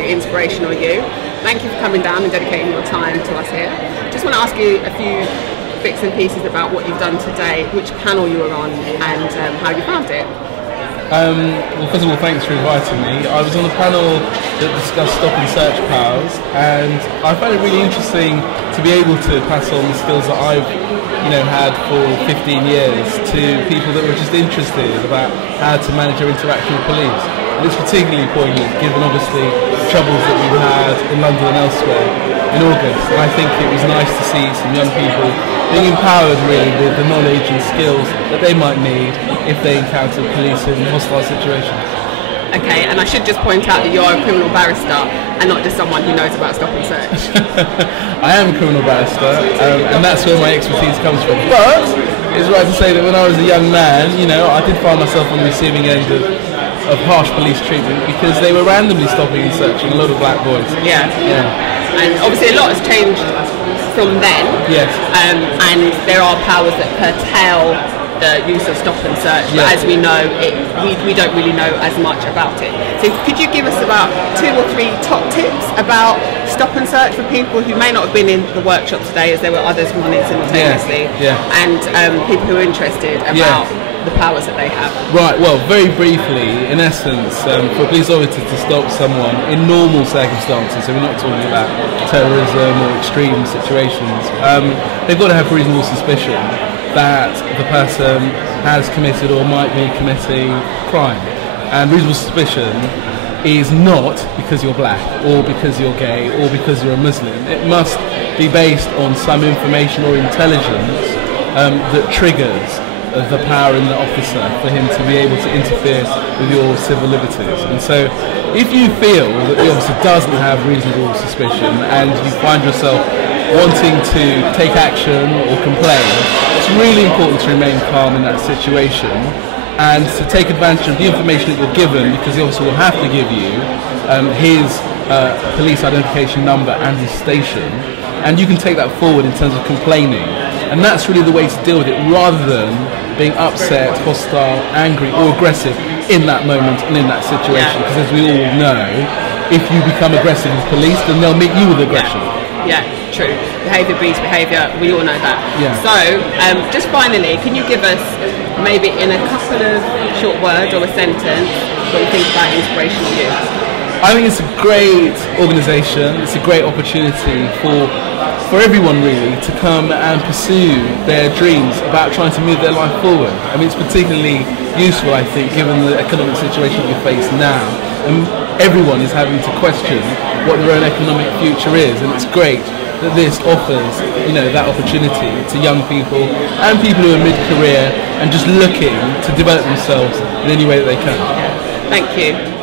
to Inspirational You. Thank you for coming down and dedicating your time to us here. Just want to ask you a few bits and pieces about what you've done today, which panel you were on, and how you found it. Well, first of all, thanks for inviting me. I was on a panel that discussed stop and search powers, and I found it really interesting to be able to pass on the skills that I've had for 15 years to people that were just interested about how to manage their interaction with police. And it's particularly poignant given obviously the troubles that we've had in London and elsewhere in August. And I think it was nice to see some young people being empowered really with the knowledge and skills that they might need if they encounter police in hostile situations. Okay, and I should just point out that you're a criminal barrister and not just someone who knows about stop and search. I am a criminal barrister, and that's where my expertise comes from. But it's right to say that when I was a young man, I did find myself on the receiving end of harsh police treatment because they were randomly stopping and searching a lot of black boys. Yeah. And obviously a lot has changed from then. Yes. And there are powers that curtail the use of stop and search, but as we know, we don't really know as much about it. So could you give us about 2 or 3 top tips about stop and search for people who may not have been in the workshop today, as there were others running simultaneously, and people who are interested about the powers that they have? Right, well, very briefly, in essence, for a police officer to stop someone in normal circumstances, so we're not talking about terrorism or extreme situations, they've got to have reasonable suspicion that the person has committed or might be committing crime. And reasonable suspicion is not because you're black or because you're gay or because you're a Muslim. It must be based on some information or intelligence that triggers the power in the officer for him to be able to interfere with your civil liberties. And so if you feel that the officer doesn't have reasonable suspicion and you find yourself wanting to take action or complain, it's really important to remain calm in that situation and to take advantage of the information that you're given, because the officer will have to give you his police identification number and his station, and you can take that forward in terms of complaining. And that's really the way to deal with it, rather than being upset, hostile, angry or aggressive in that moment and in that situation, because as we all know, if you become aggressive with police, then they'll meet you with aggression. Yeah, true. Behaviour breeds behaviour, we all know that. Yeah. So, just finally, can you give us, maybe in a couple of short words or a sentence, what you think about Inspirational You? I think it's a great organisation, it's a great opportunity for everyone really to come and pursue their dreams about trying to move their life forward. I mean, it's particularly useful, I think, given the economic situation we face now. And everyone is having to question what their own economic future is, and it's great that this offers, that opportunity to young people and people who are mid-career and just looking to develop themselves in any way that they can. Thank you.